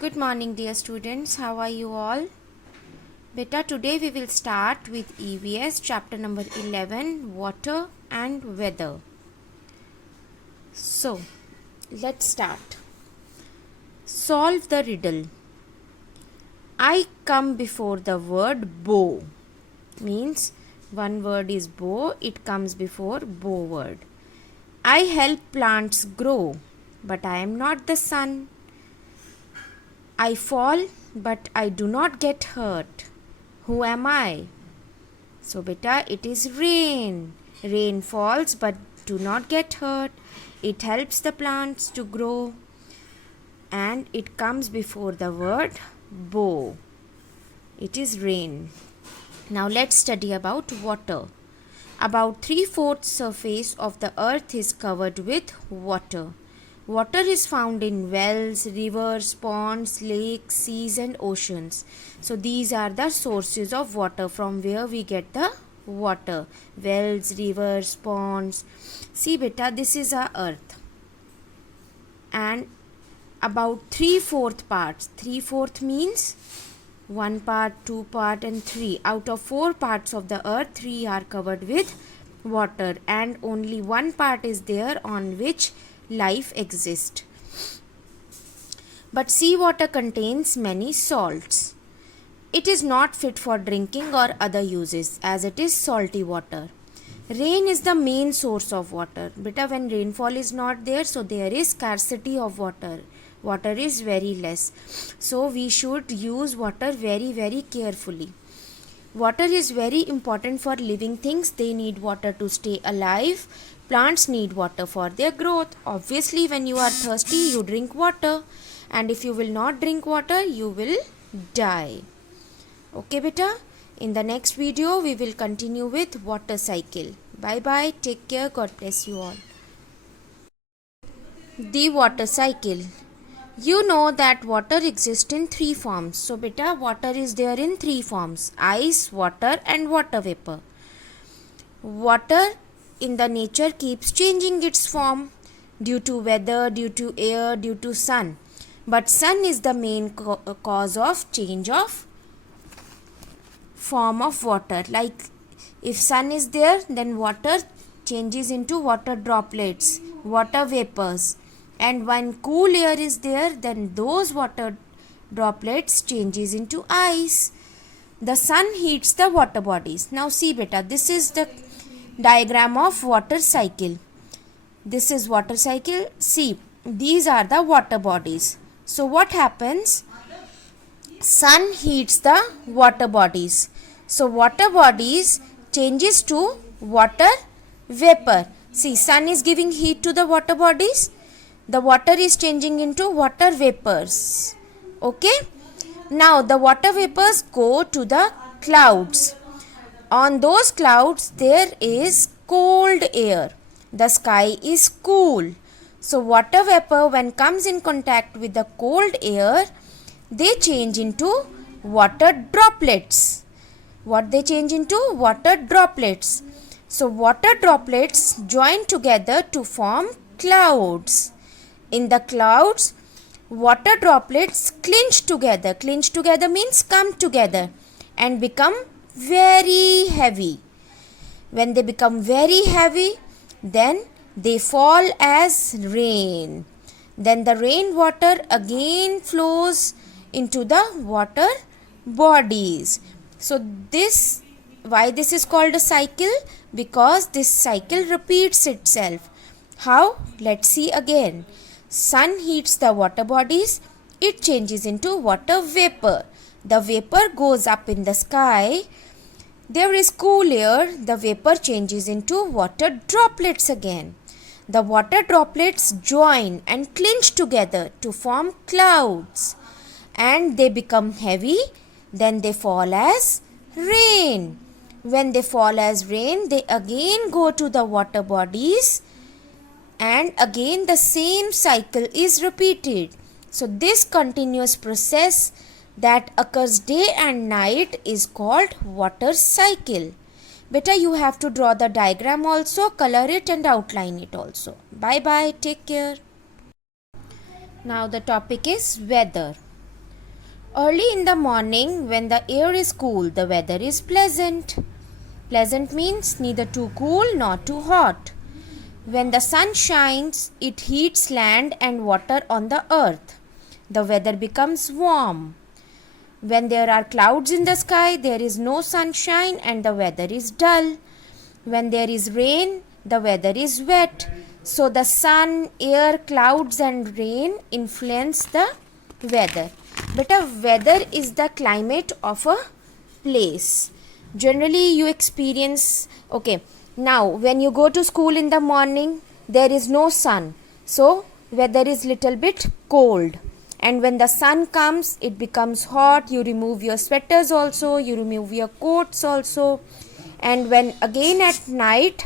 Good morning, dear students. How are you all? Beta, today we will start with EVS chapter number 11, Water and Weather. So, let's start. Solve the riddle. I come before the word bow. Means one word is bow, it comes before bow word. I help plants grow, but I am not the sun. I fall, but I do not get hurt. Who am I? So, beta, it is rain. Rain falls, but do not get hurt. It helps the plants to grow. And it comes before the word bow. It is rain. Now, let's study about water. About 3/4 surface of the earth is covered with water. Water is found in wells, rivers, ponds, lakes, seas and oceans. So these are the sources of water from where we get the water. Wells, rivers, ponds. See beta, this is our earth. And about 3/4 parts. 3/4 means 1 part, 2 part and 3. Out of 4 parts of the earth, 3 are covered with water. And only 1 part is there on which life exists. But seawater contains many salts. It is not fit for drinking or other uses as it is salty water. Rain is the main source of water. Beta, when rainfall is not there, so there is scarcity of water. Water is very less. So we should use water very carefully. Water is very important for living things. They need water to stay alive. Plants need water for their growth. Obviously, when you are thirsty, you drink water. And if you will not drink water, you will die. Okay, beta? In the next video, we will continue with water cycle. Bye-bye. Take care. God bless you all. The water cycle. You know that water exists in 3 forms. So, beta, water is there in 3 forms. Ice, water and water vapor. Water in the nature keeps changing its form due to weather, due to air, due to sun. But sun is the main cause of change of form of water. Like if sun is there, then water changes into water droplets, water vapors. And when cool air is there, then those water droplets changes into ice. The sun heats the water bodies. Now see beta, this is the diagram of water cycle. This is water cycle. See, these are the water bodies. So what happens? Sun heats the water bodies. So water bodies changes to water vapor. See, sun is giving heat to the water bodies. The water is changing into water vapors. Okay. Now the water vapors go to the clouds. On those clouds there is cold air. The sky is cool. So water vapor, when comes in contact with the cold air, they change into water droplets. What they change into? Water droplets. So water droplets join together to form clouds. In the clouds, water droplets clinch together. Clinch together means come together and become very heavy. When they become very heavy, then they fall as rain. Then the rainwater again flows into the water bodies. So why this is called a cycle? Because this cycle repeats itself. How? Let's see again. Sun heats the water bodies. It changes into water vapor. The vapor goes up in the sky. There is cool air. The vapor changes into water droplets again. The water droplets join and clinch together to form clouds. And they become heavy. Then they fall as rain. When they fall as rain, they again go to the water bodies. And again the same cycle is repeated. So this continuous process that occurs day and night is called water cycle. Beta, you have to draw the diagram also, color it and outline it also. Bye bye, take care. Now the topic is weather. Early in the morning, when the air is cool, the weather is pleasant. Pleasant means neither too cool nor too hot. When the sun shines, it heats land and water on the earth. The weather becomes warm. When there are clouds in the sky, there is no sunshine and the weather is dull. When there is rain, the weather is wet. So the sun, air, clouds and rain influence the weather. But a weather is the climate of a place. Generally you experience, okay, now when you go to school in the morning, there is no sun. So weather is little bit cold. And when the sun comes, it becomes hot. You remove your sweaters also, you remove your coats also. And when again at night,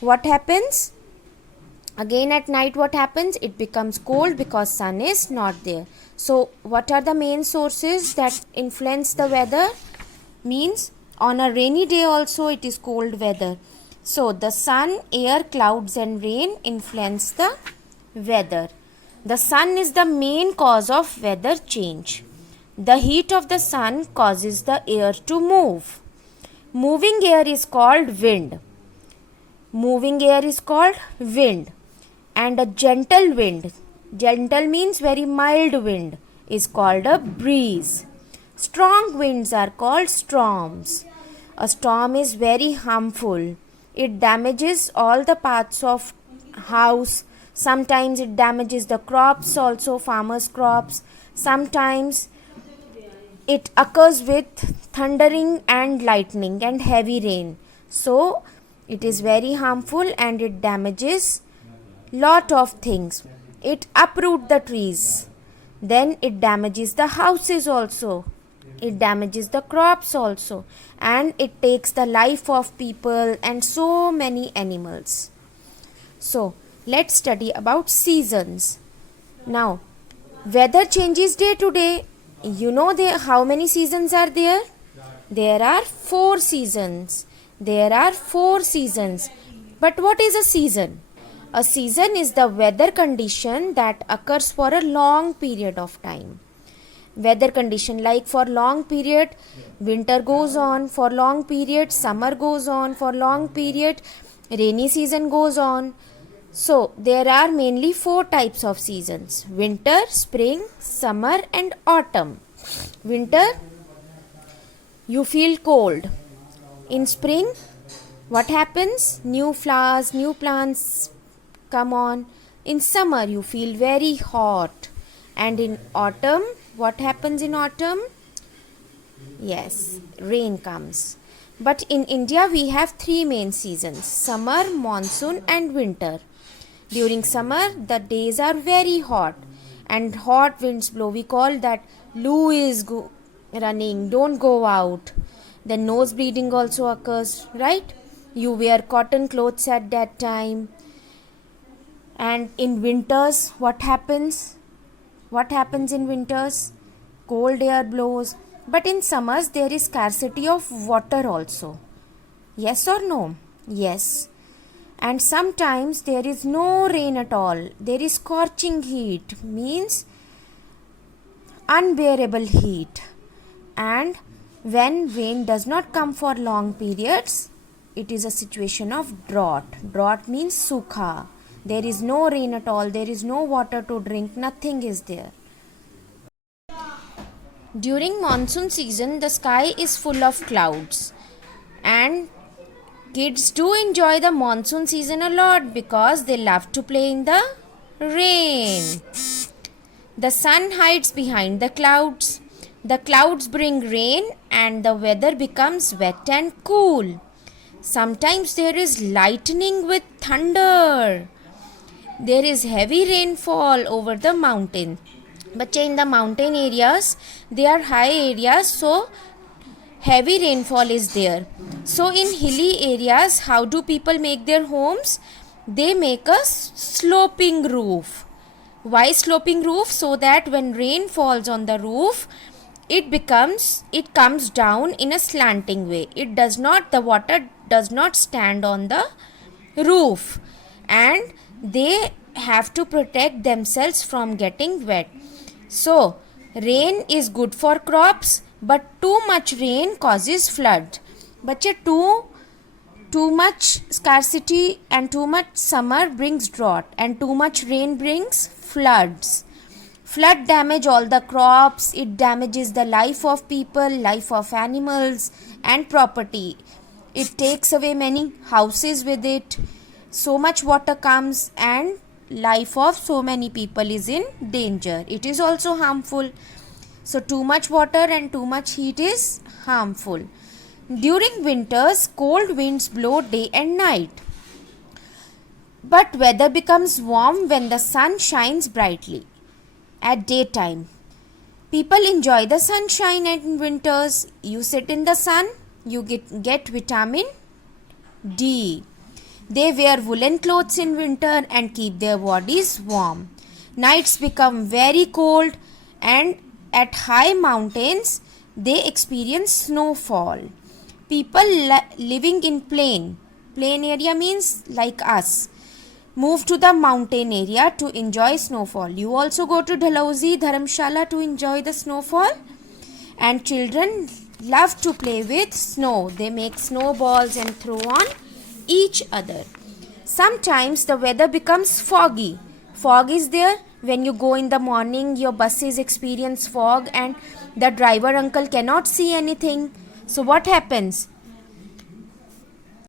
what happens? Again at night what happens? It becomes cold because sun is not there. So what are the main sources that influence the weather? Means on a rainy day also it is cold weather. So the sun, air, clouds and rain influence the weather. The sun is the main cause of weather change. The heat of the sun causes the air to move. Moving air is called wind. Moving air is called wind. And a gentle wind, gentle means very mild wind, is called a breeze. Strong winds are called storms. A storm is very harmful. It damages all the parts of house. Sometimes it damages the crops also, farmers' crops. Sometimes it occurs with thundering and lightning and heavy rain. So it is very harmful and it damages lot of things. It uproot the trees. Then it damages the houses also. It damages the crops also. And it takes the life of people and so many animals. So let's study about seasons. Now, weather changes day to day. You know how many seasons are there? There are 4 seasons. There are 4 seasons. But what is a season? A season is the weather condition that occurs for a long period of time. Weather condition, like for long period, winter goes on. For long period, summer goes on. For long period, rainy season goes on. So there are mainly 4 types of seasons: winter, spring, summer and autumn. Winter, you feel cold. In spring, what happens? New flowers, new plants come on. In summer, you feel very hot. And in autumn, what happens in autumn? Yes, rain comes. But in India, we have 3 main seasons: summer, monsoon and winter. During summer, the days are very hot and hot winds blow. We call that loo is running, don't go out. Then nose bleeding also occurs, right? You wear cotton clothes at that time. And in winters, what happens? What happens in winters? Cold air blows. But in summers, there is scarcity of water also. Yes or no? Yes. And sometimes there is no rain at all. There is scorching heat, means unbearable heat. And when rain does not come for long periods, it is a situation of drought. Drought means sukha. There is no rain at all. There is no water to drink. Nothing is there. During monsoon season, the sky is full of clouds. And kids do enjoy the monsoon season a lot because they love to play in the rain. The sun hides behind the clouds. The clouds bring rain and the weather becomes wet and cool. Sometimes there is lightning with thunder. There is heavy rainfall over the mountain. But in the mountain areas, they are high areas, so heavy rainfall is there. So in hilly areas, how do people make their homes? They make a sloping roof. Why sloping roof? So that when rain falls on the roof, it comes down in a slanting way. The water does not stand on the roof, and they have to protect themselves from getting wet. So Rain is good for crops, but too much rain causes flood. बच्चे too much scarcity and too much summer brings drought, and too much rain brings floods. Flood damage all the crops, it damages the life of people, life of animals and property. It takes away many houses with it. So much water comes and life of so many people is in danger. It is also harmful. So too much water and too much heat is harmful. During winters, cold winds blow day and night. But weather becomes warm when the sun shines brightly at daytime. People enjoy the sunshine in winters. You sit in the sun, you get vitamin D. They wear woolen clothes in winter and keep their bodies warm. Nights become very cold, and at high mountains they experience snowfall. People living in plain area means like us, move to the mountain area to enjoy snowfall. You also go to Dalhousie, Dharamshala to enjoy the snowfall. And children love to play with snow. They make snowballs and throw on each other. Sometimes the weather becomes foggy. Fog is there when you go in the morning, your buses experience fog and the driver uncle cannot see anything. So what happens?